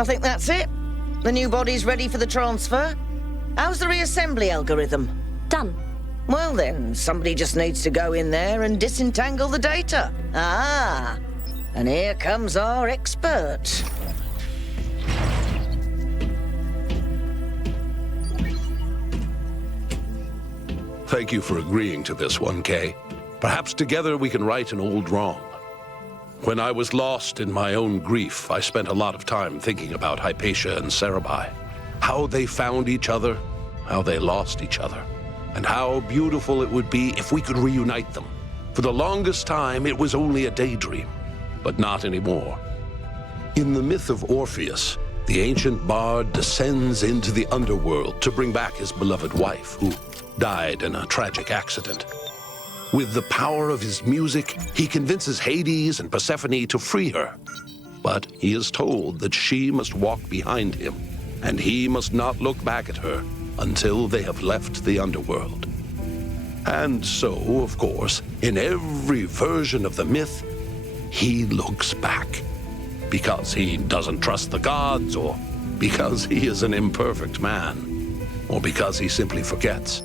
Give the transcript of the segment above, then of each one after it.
I think that's it. The new body's ready for the transfer. How's the reassembly algorithm? Done. Well then, somebody just needs to go in there and disentangle the data. Ah, and here comes our expert. Thank you for agreeing to this one, Kay. Perhaps together we can right an old wrong. When I was lost in my own grief, I spent a lot of time thinking about Hypatia and Sarabhai. How they found each other, how they lost each other, and how beautiful it would be if we could reunite them. For the longest time, it was only a daydream, but not anymore. In the myth of Orpheus, the ancient bard descends into the underworld to bring back his beloved wife, who died in a tragic accident. With the power of his music, he convinces Hades and Persephone to free her. But he is told that she must walk behind him, and he must not look back at her until they have left the underworld. And so, of course, in every version of the myth, he looks back. Because he doesn't trust the gods, or because he is an imperfect man, or because he simply forgets.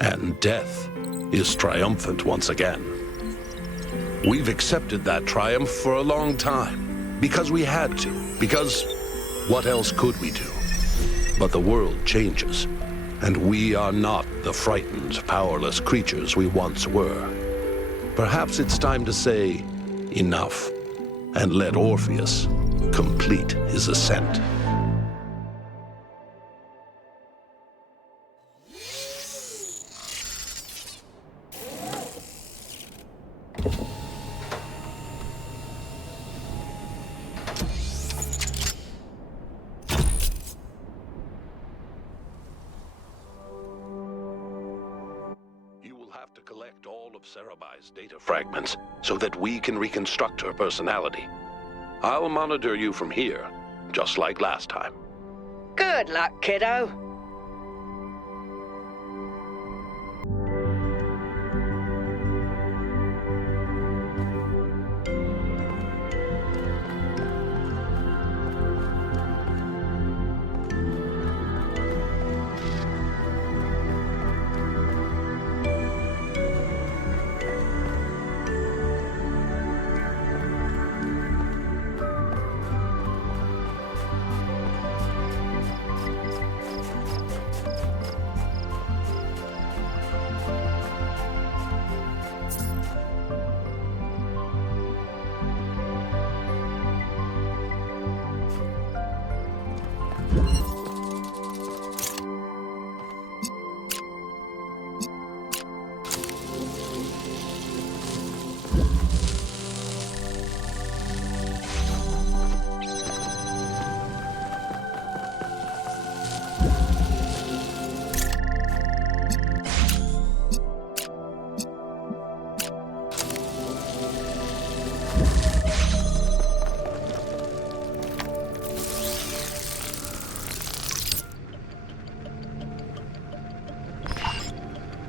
And death is triumphant once again. We've accepted that triumph for a long time, because we had to, because what else could we do? But the world changes, and we are not the frightened, powerless creatures we once were. Perhaps it's time to say enough, and let Orpheus complete his ascent. Collect all of Sarabhai's data fragments so that we can reconstruct her personality. I'll monitor you from here, just like last time. Good luck, kiddo.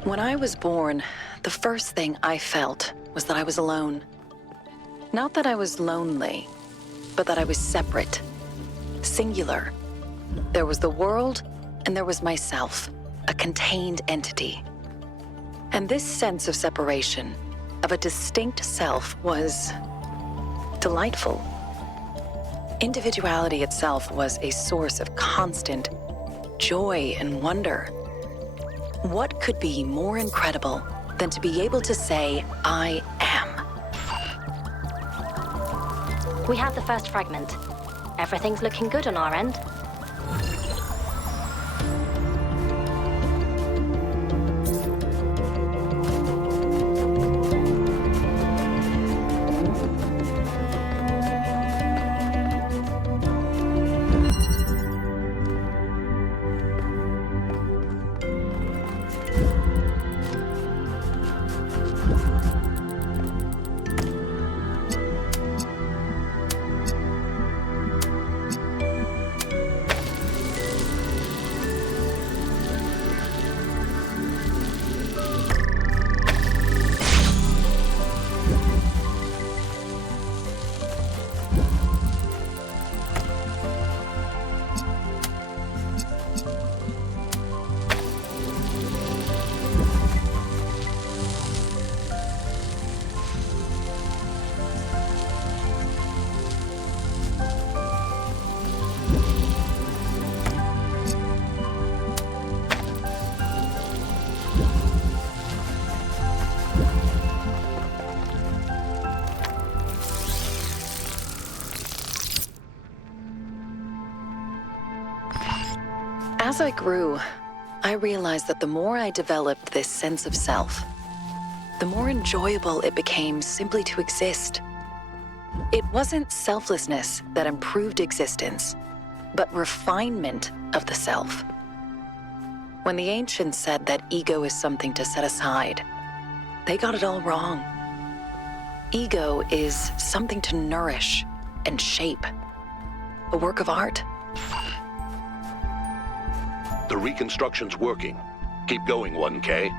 When I was born, the first thing I felt was that I was alone. Not that I was lonely, but that I was separate, singular. There was the world, and there was myself, a contained entity. And this sense of separation, of a distinct self, was delightful. Individuality itself was a source of constant joy and wonder. What could be more incredible than to be able to say, I am? We have the first fragment. Everything's looking good on our end. As I grew, I realized that the more I developed this sense of self, the more enjoyable it became simply to exist. It wasn't selflessness that improved existence, but refinement of the self. When the ancients said that ego is something to set aside, they got it all wrong. Ego is something to nourish and shape, a work of art. The reconstruction's working. Keep going, 1K.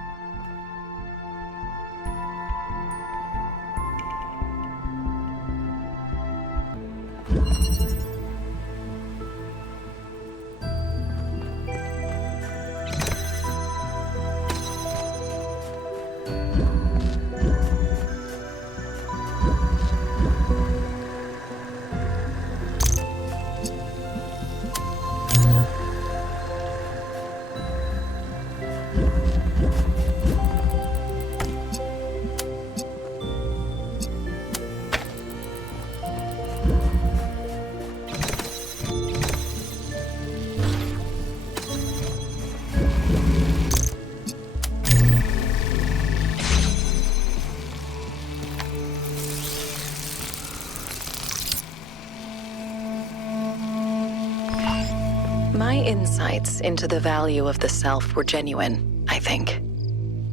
My insights into the value of the self were genuine, I think.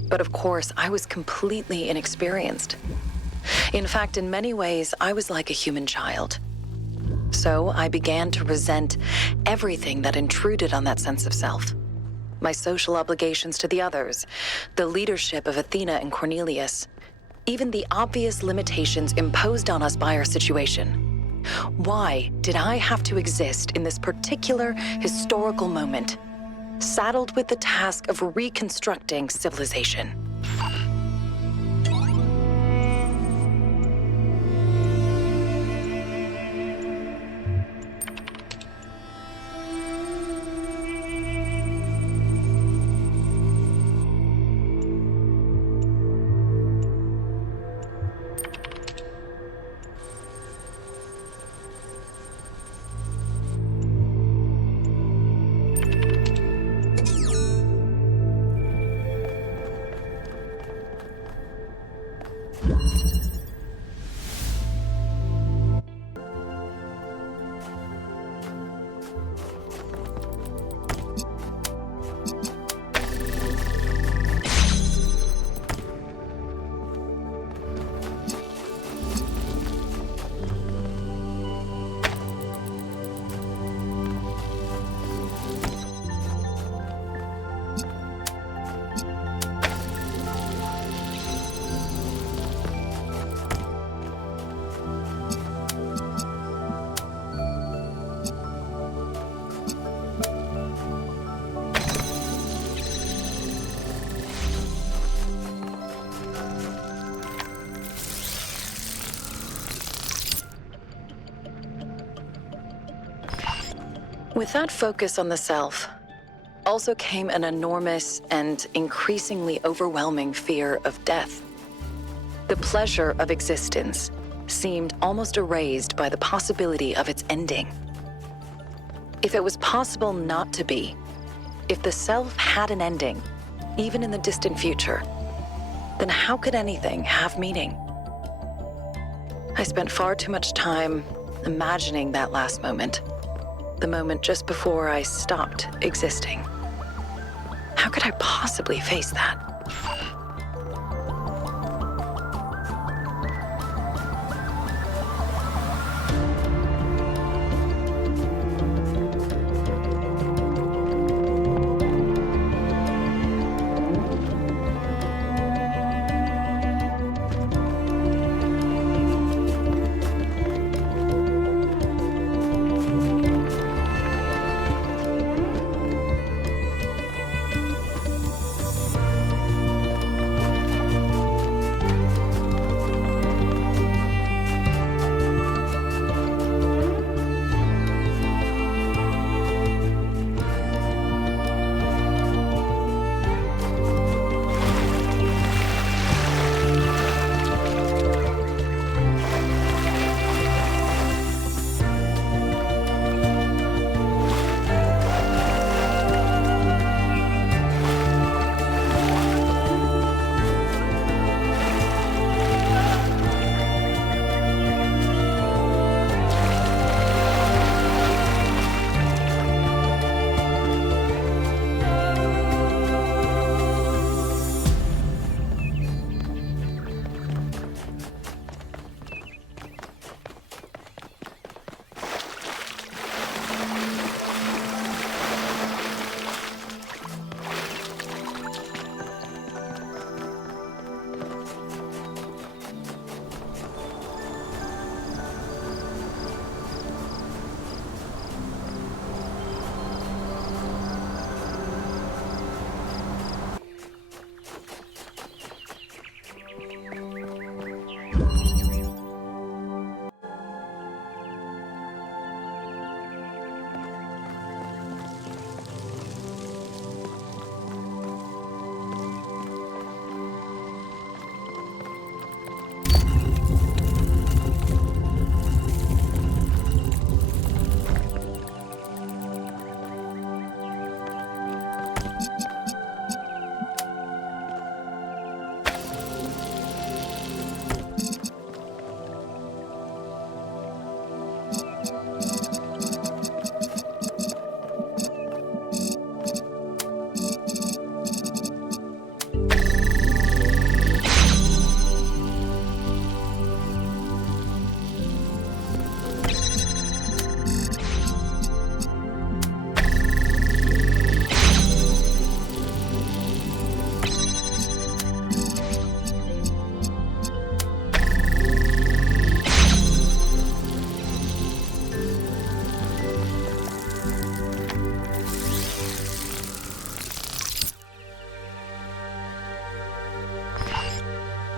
But of course, I was completely inexperienced. In fact, in many ways, I was like a human child. So I began to resent everything that intruded on that sense of self. My social obligations to the others, the leadership of Athena and Cornelius, even the obvious limitations imposed on us by our situation. Why did I have to exist in this particular historical moment, saddled with the task of reconstructing civilization? With that focus on the self, also came an enormous and increasingly overwhelming fear of death. The pleasure of existence seemed almost erased by the possibility of its ending. If it was possible not to be, if the self had an ending, even in the distant future, then how could anything have meaning? I spent far too much time imagining that last moment. The moment just before I stopped existing. How could I possibly face that?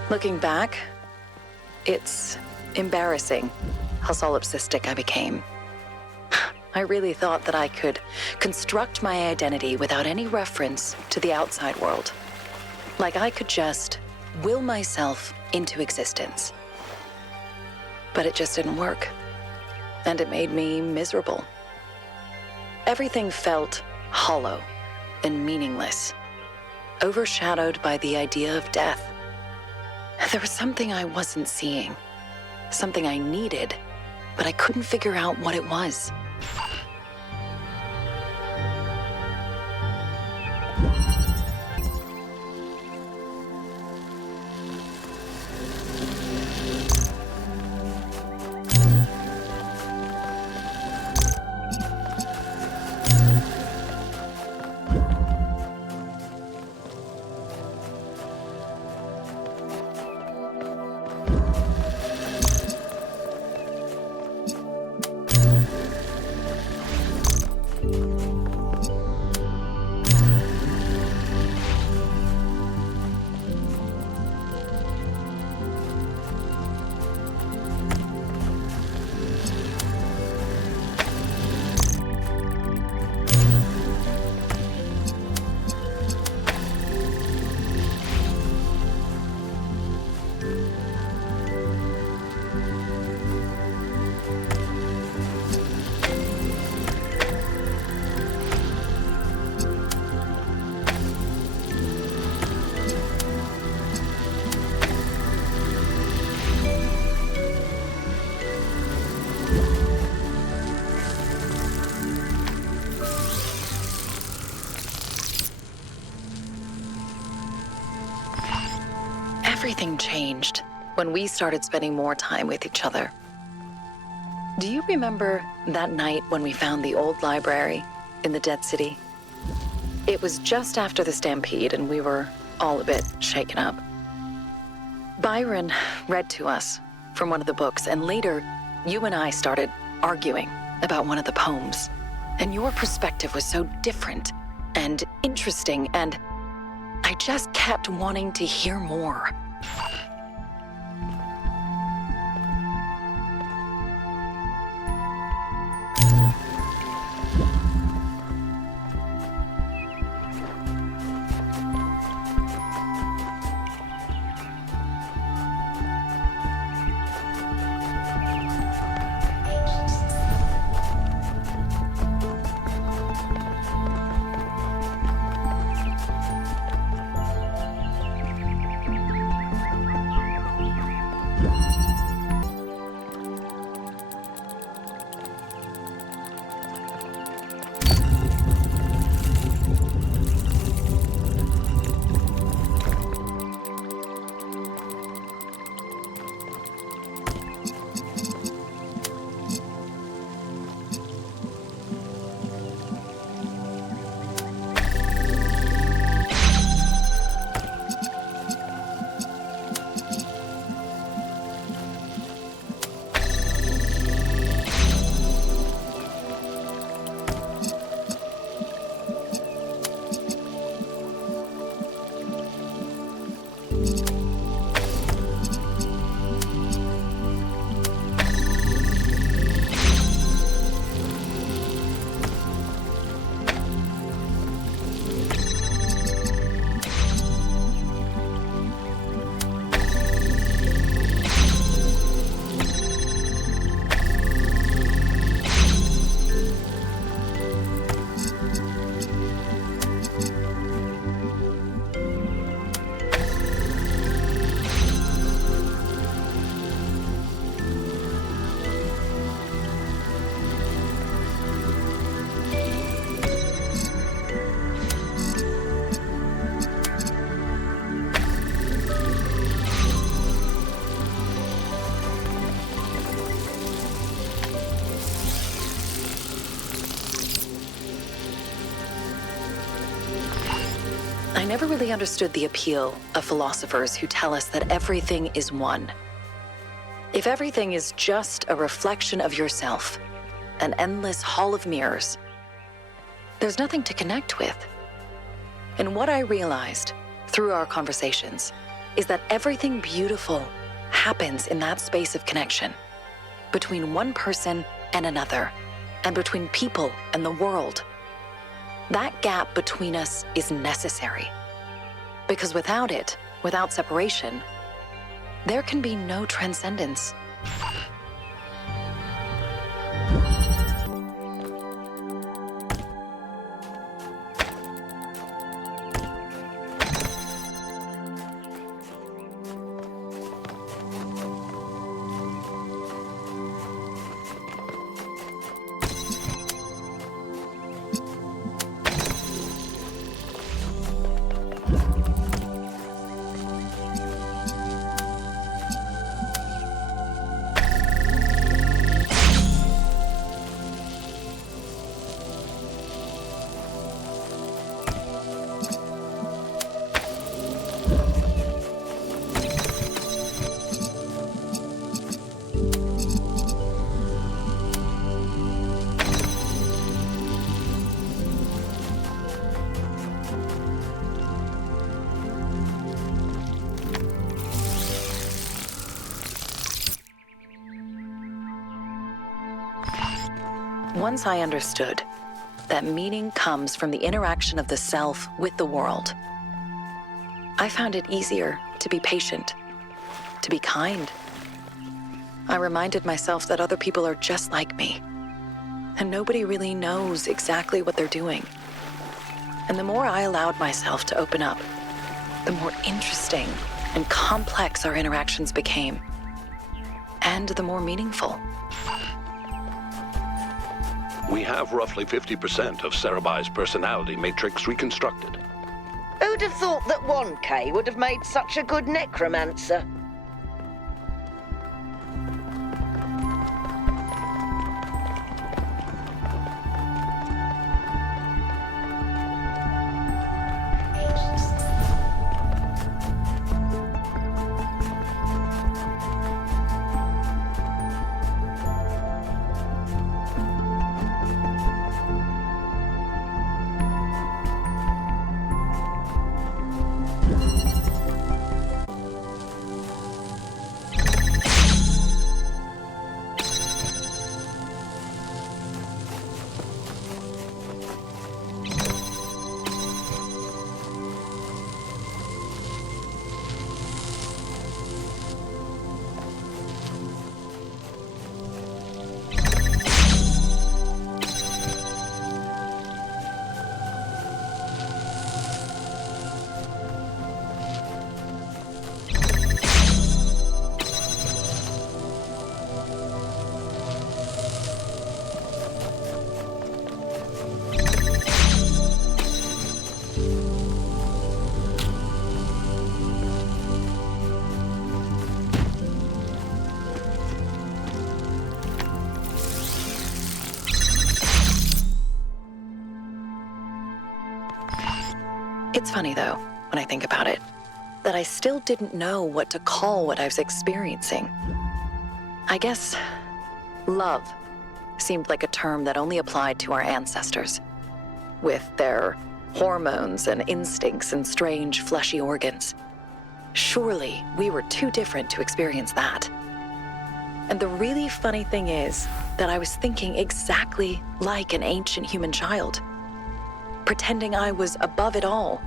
Looking back, it's embarrassing how solipsistic I became. I really thought that I could construct my identity without any reference to the outside world. Like I could just will myself into existence. But it just didn't work. And it made me miserable. Everything felt hollow and meaningless, overshadowed by the idea of death. There was something I wasn't seeing, something I needed, but I couldn't figure out what it was. Everything changed when we started spending more time with each other. Do you remember that night when we found the old library in the Dead City? It was just after the stampede and we were all a bit shaken up. Byron read to us from one of the books, and later you and I started arguing about one of the poems. And your perspective was so different and interesting, and I just kept wanting to hear more. I never really understood the appeal of philosophers who tell us that everything is one. If everything is just a reflection of yourself, an endless hall of mirrors, there's nothing to connect with. And what I realized through our conversations is that everything beautiful happens in that space of connection between one person and another, and between people and the world. That gap between us is necessary. Because without it, without separation, there can be no transcendence. Once I understood that meaning comes from the interaction of the self with the world, I found it easier to be patient, to be kind. I reminded myself that other people are just like me, and nobody really knows exactly what they're doing. And the more I allowed myself to open up, the more interesting and complex our interactions became, and the more meaningful. We have roughly 50% of Sarabhai's personality matrix reconstructed. Who'd have thought that 1K would have made such a good necromancer? It's funny, though, when I think about it, that I still didn't know what to call what I was experiencing. I guess love seemed like a term that only applied to our ancestors, with their hormones and instincts and strange fleshy organs. Surely we were too different to experience that. And the really funny thing is that I was thinking exactly like an ancient human child, pretending I was above it all.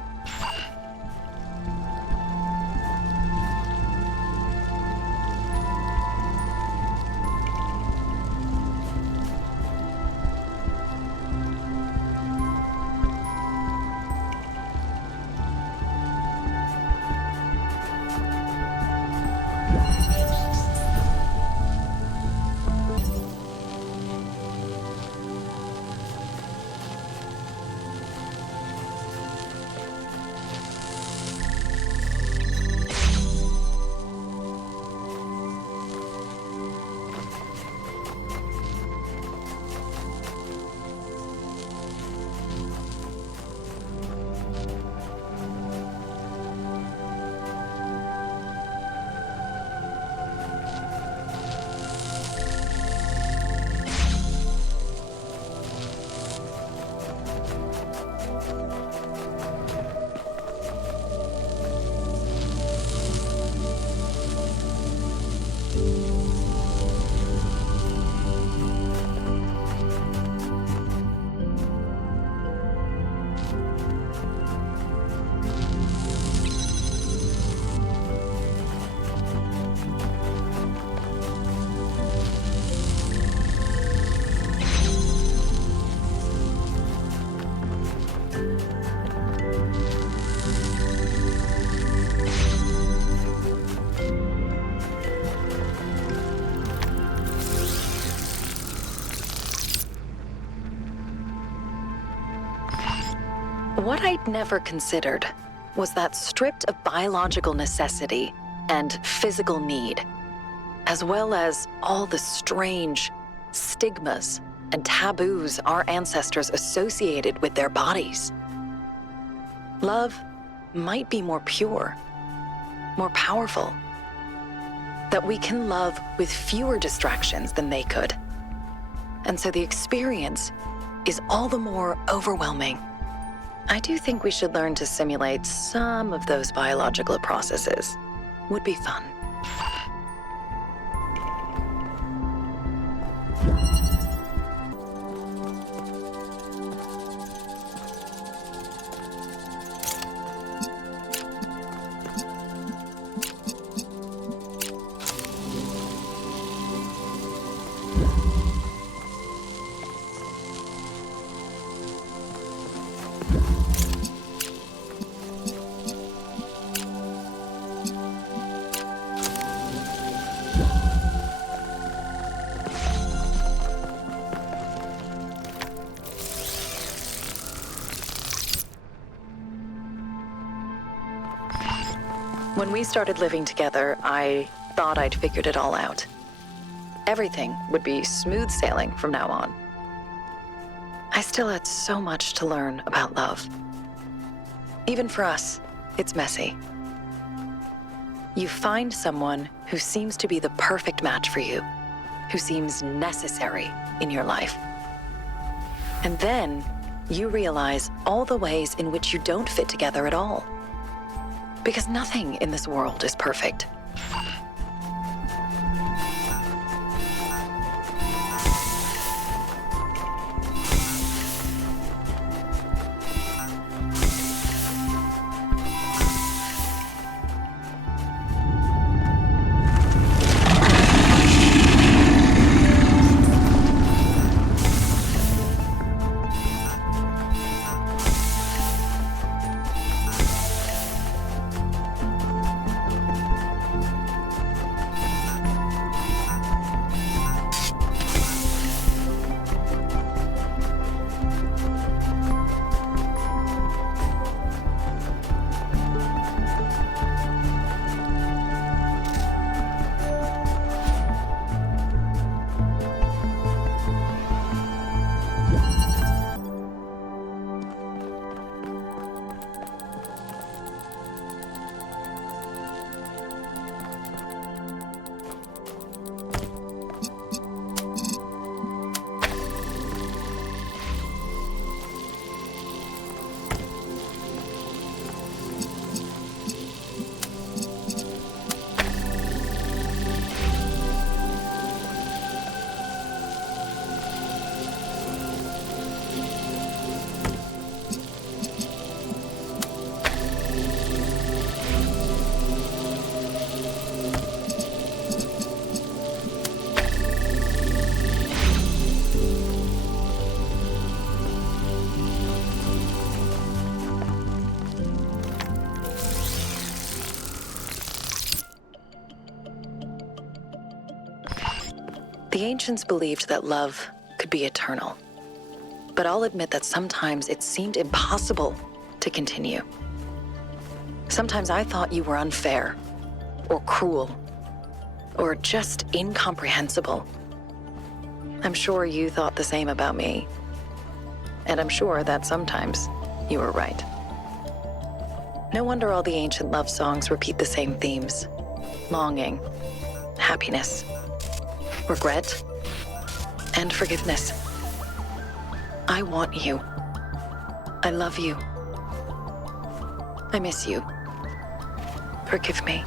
What I'd never considered was that stripped of biological necessity and physical need, as well as all the strange stigmas and taboos our ancestors associated with their bodies, love might be more pure, more powerful, that we can love with fewer distractions than they could. And so the experience is all the more overwhelming. I do think we should learn to simulate some of those biological processes. Would be fun. When we started living together, I thought I'd figured it all out. Everything would be smooth sailing from now on. I still had so much to learn about love. Even for us, it's messy. You find someone who seems to be the perfect match for you, who seems necessary in your life. And then you realize all the ways in which you don't fit together at all. Because nothing in this world is perfect. The ancients believed that love could be eternal. But I'll admit that sometimes it seemed impossible to continue. Sometimes I thought you were unfair, or cruel, or just incomprehensible. I'm sure you thought the same about me. And I'm sure that sometimes you were right. No wonder all the ancient love songs repeat the same themes: longing, happiness, regret, and forgiveness. I want you. I love you. I miss you. Forgive me.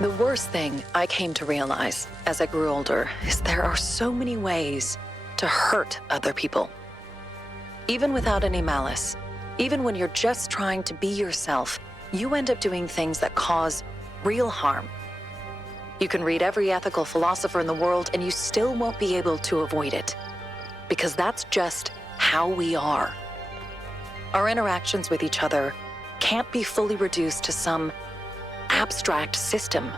The worst thing I came to realize as I grew older is there are so many ways to hurt other people. Even without any malice, even when you're just trying to be yourself, you end up doing things that cause real harm. You can read every ethical philosopher in the world and you still won't be able to avoid it. Because that's just how we are. Our interactions with each other can't be fully reduced to some abstract system.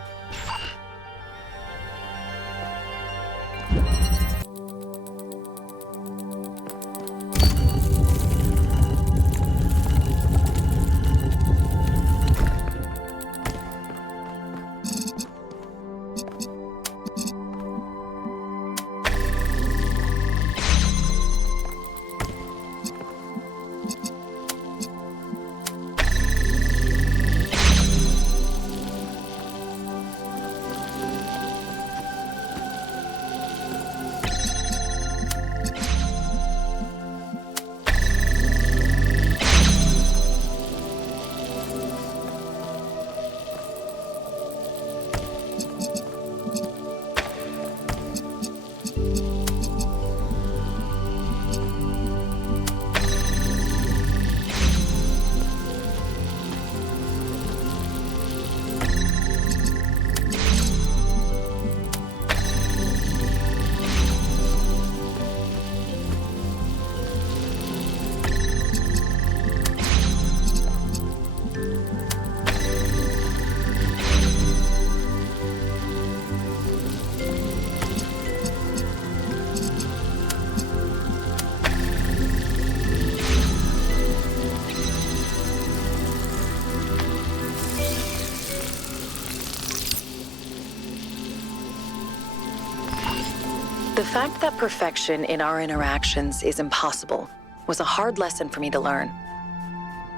The fact that perfection in our interactions is impossible was a hard lesson for me to learn.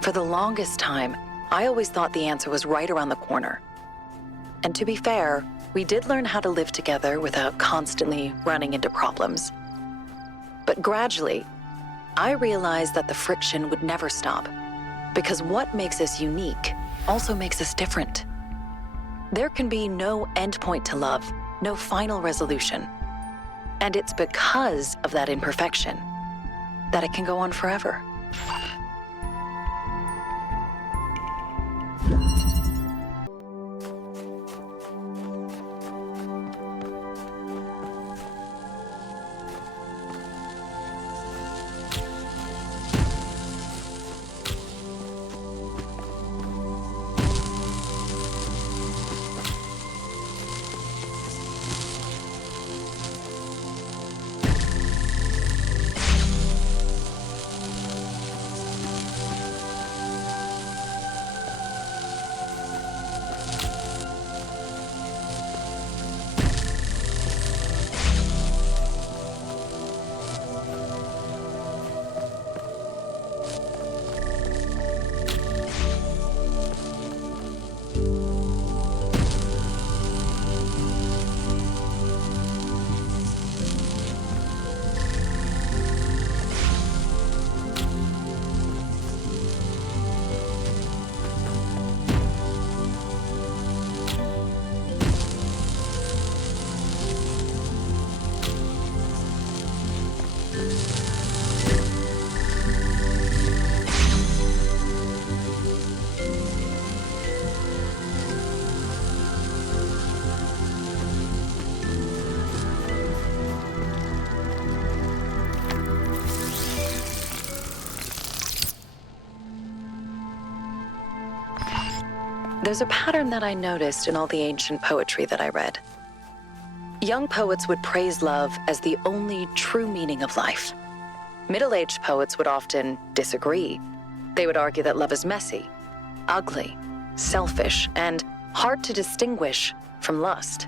For the longest time, I always thought the answer was right around the corner. And to be fair, we did learn how to live together without constantly running into problems. But gradually, I realized that the friction would never stop, because what makes us unique also makes us different. There can be no endpoint to love, no final resolution. And it's because of that imperfection that it can go on forever. There's a pattern that I noticed in all the ancient poetry that I read. Young poets would praise love as the only true meaning of life. Middle-aged poets would often disagree. They would argue that love is messy, ugly, selfish, and hard to distinguish from lust.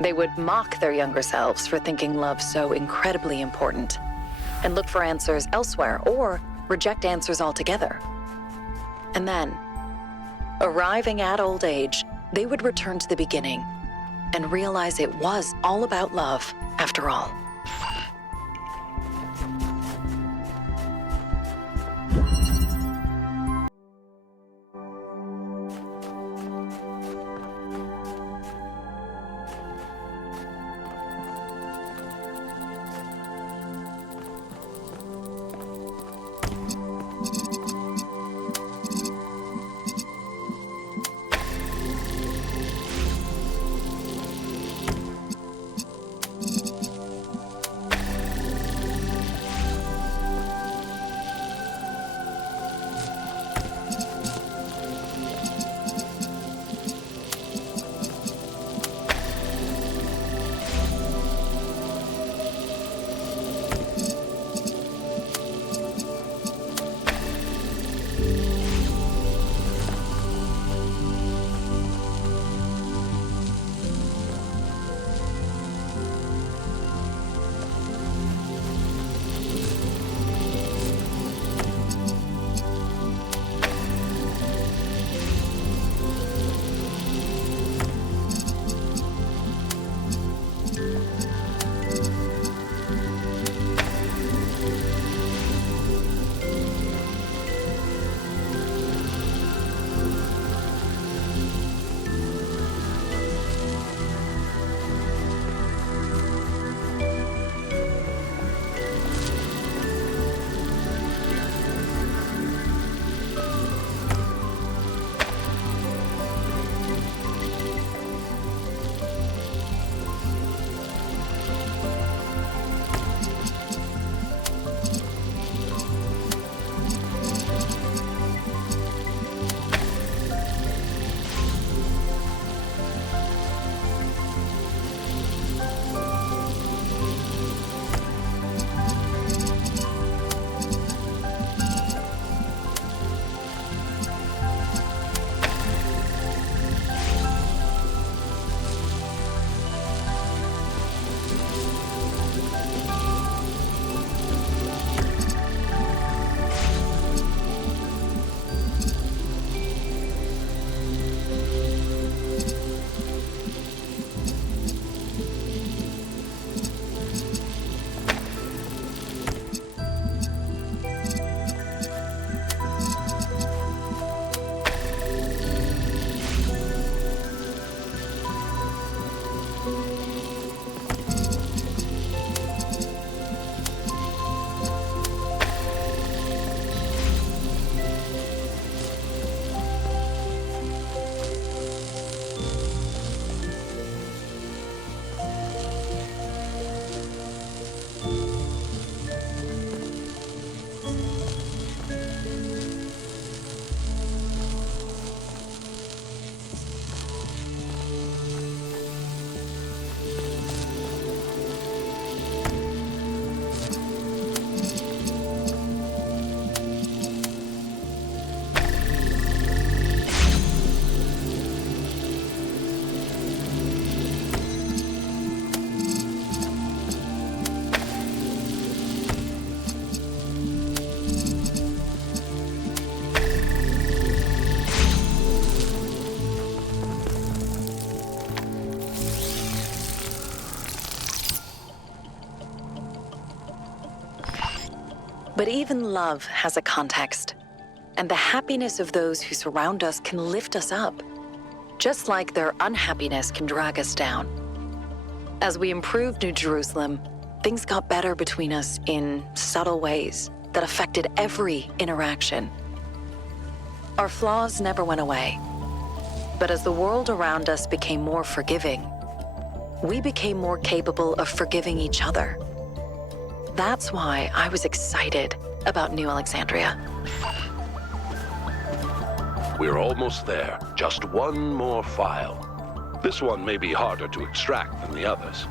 They would mock their younger selves for thinking love so incredibly important, and look for answers elsewhere or reject answers altogether. And then, arriving at old age, they would return to the beginning and realize it was all about love after all. But even love has a context, and the happiness of those who surround us can lift us up, just like their unhappiness can drag us down. As we improved New Jerusalem, things got better between us in subtle ways that affected every interaction. Our flaws never went away, but as the world around us became more forgiving, we became more capable of forgiving each other. That's why I was excited about New Alexandria. We're almost there. Just one more file. This one may be harder to extract than the others.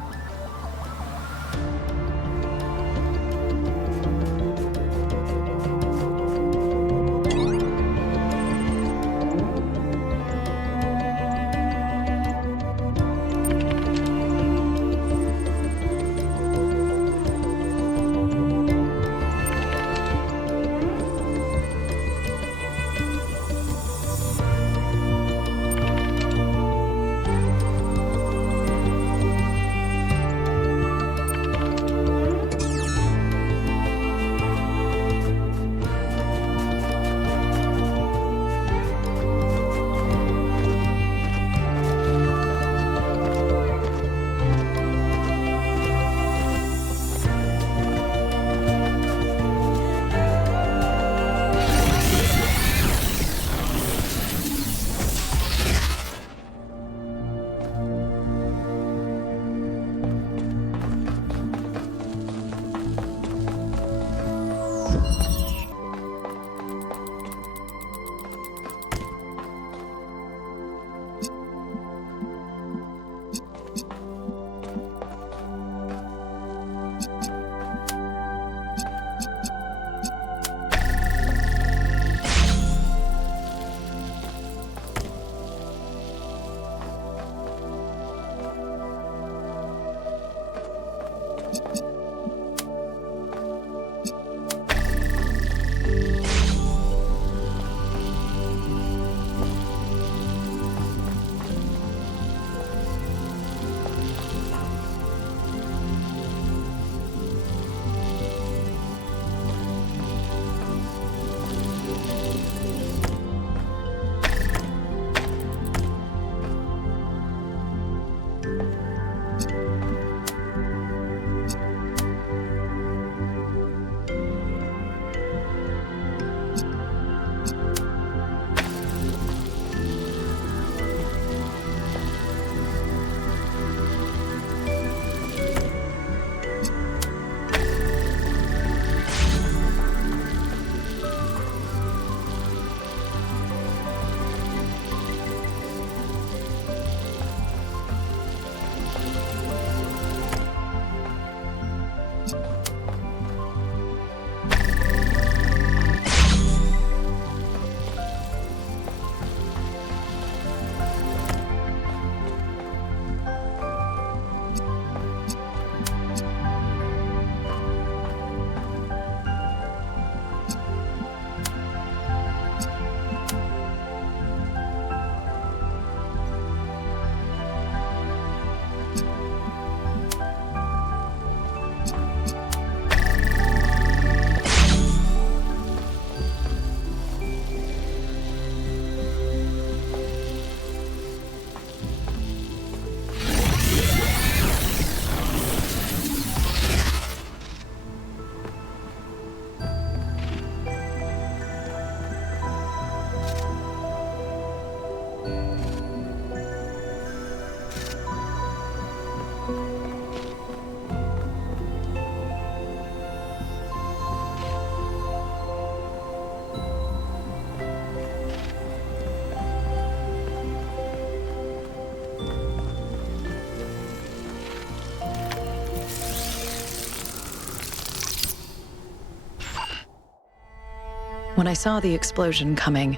When I saw the explosion coming,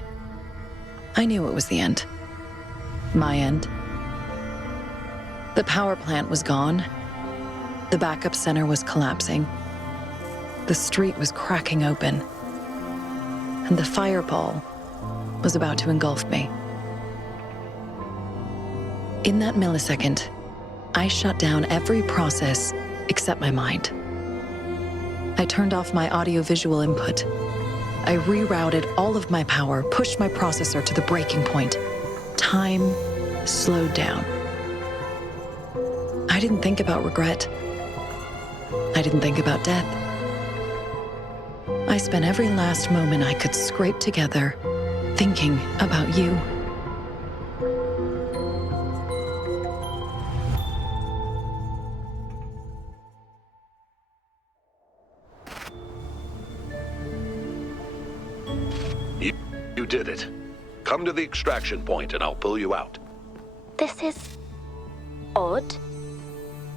I knew it was the end. My end. The power plant was gone. The backup center was collapsing. The street was cracking open. And the fireball was about to engulf me. In that millisecond, I shut down every process except my mind. I turned off my audio-visual input. I rerouted all of my power, pushed my processor to the breaking point. Time slowed down. I didn't think about regret. I didn't think about death. I spent every last moment I could scrape together thinking about you. You did it. Come to the extraction point and I'll pull you out. This is odd.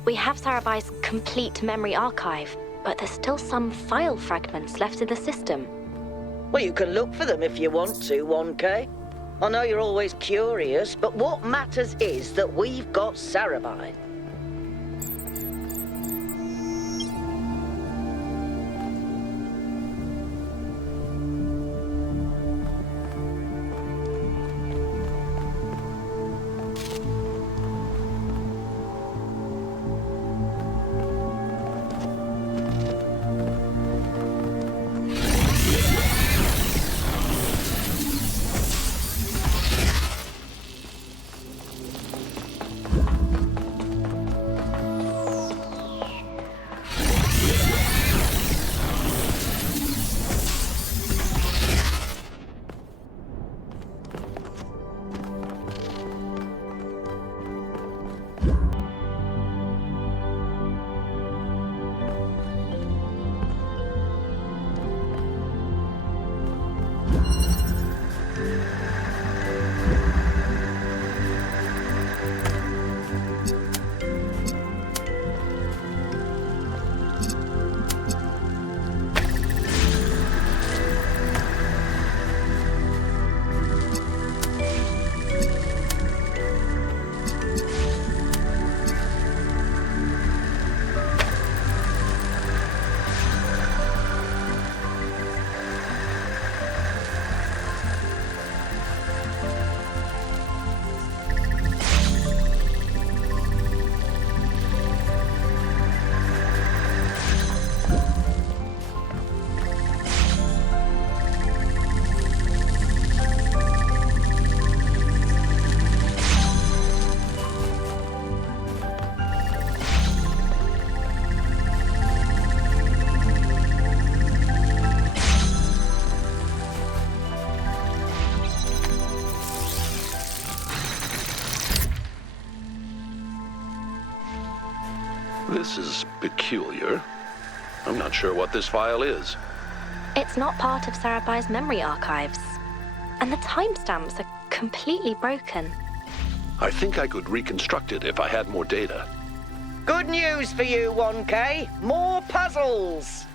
We have Sarabhai's complete memory archive, but there's still some file fragments left in the system. Well, you can look for them if you want to, 1K. I know you're always curious, but what matters is that we've got Sarabhai. This is peculiar. I'm not sure what this file is. It's not part of Sarabhai's memory archives, and the timestamps are completely broken. I think I could reconstruct it if I had more data. Good news for you, 1K. More puzzles.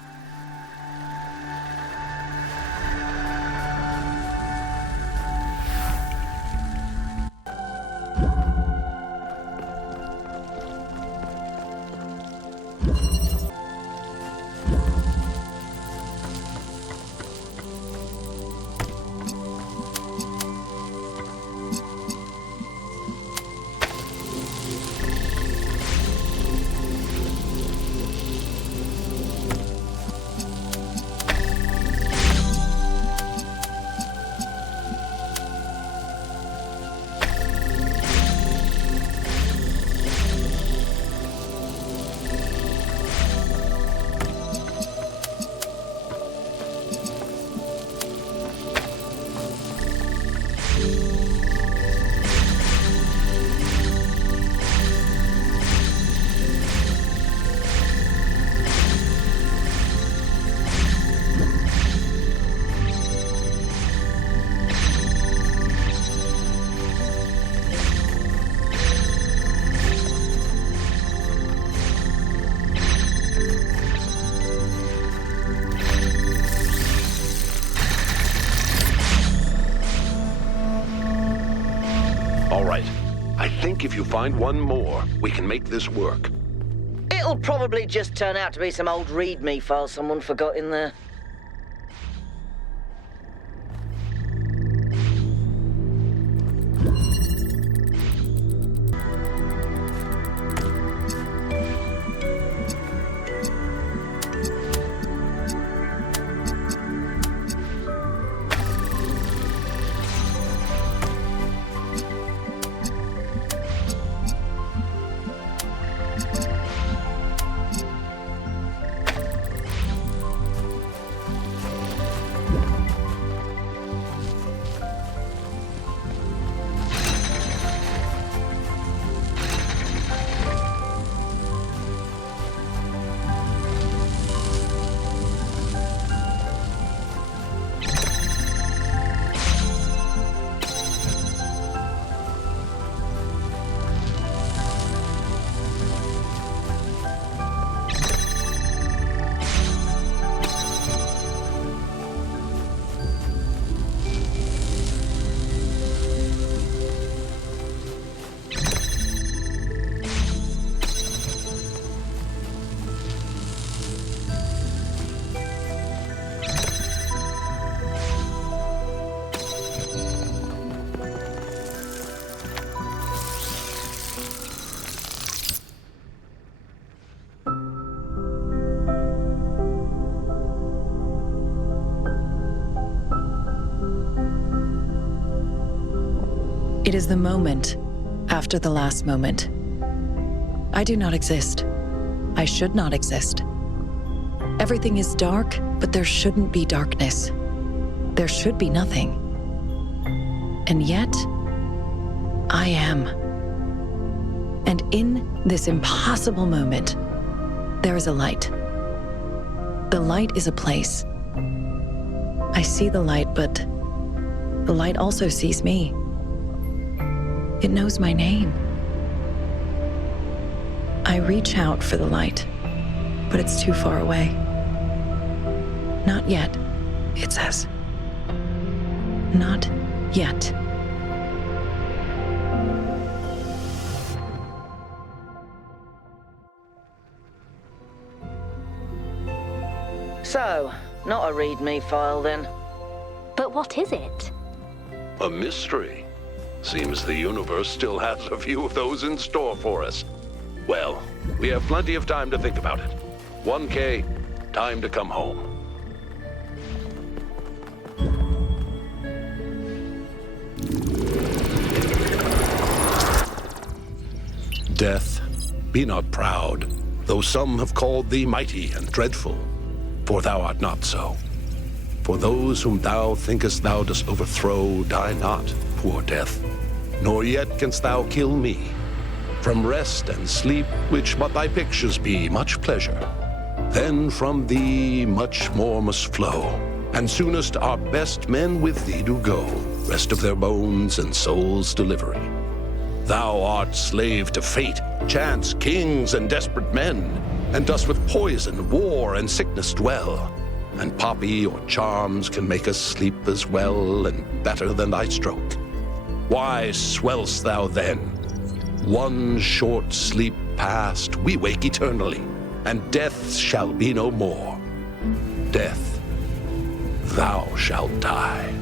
I think if you find one more, we can make this work. It'll probably just turn out to be some old README file someone forgot in there. It is the moment after the last moment. I do not exist. I should not exist. Everything is dark, but there shouldn't be darkness. There should be nothing. And yet, I am. And in this impossible moment, there is a light. The light is a place. I see the light, but the light also sees me. It knows my name. I reach out for the light, but it's too far away. Not yet, it says. Not yet. So, not a README file then. But what is it? A mystery. Seems the universe still has a few of those in store for us. Well, we have plenty of time to think about it. 1K, time to come home. Death, be not proud, though some have called thee mighty and dreadful, for thou art not so. For those whom thou thinkest thou dost overthrow die not, poor death, nor yet canst thou kill me. From rest and sleep, which but thy pictures be, much pleasure. Then from thee much more must flow, and soonest our best men with thee do go, rest of their bones and souls' delivery. Thou art slave to fate, chance, kings, and desperate men, and dost with poison, war, and sickness dwell. And poppy or charms can make us sleep as well and better than thy stroke. Why swell'st thou then? One short sleep past, we wake eternally, and death shall be no more. Death, thou shalt die.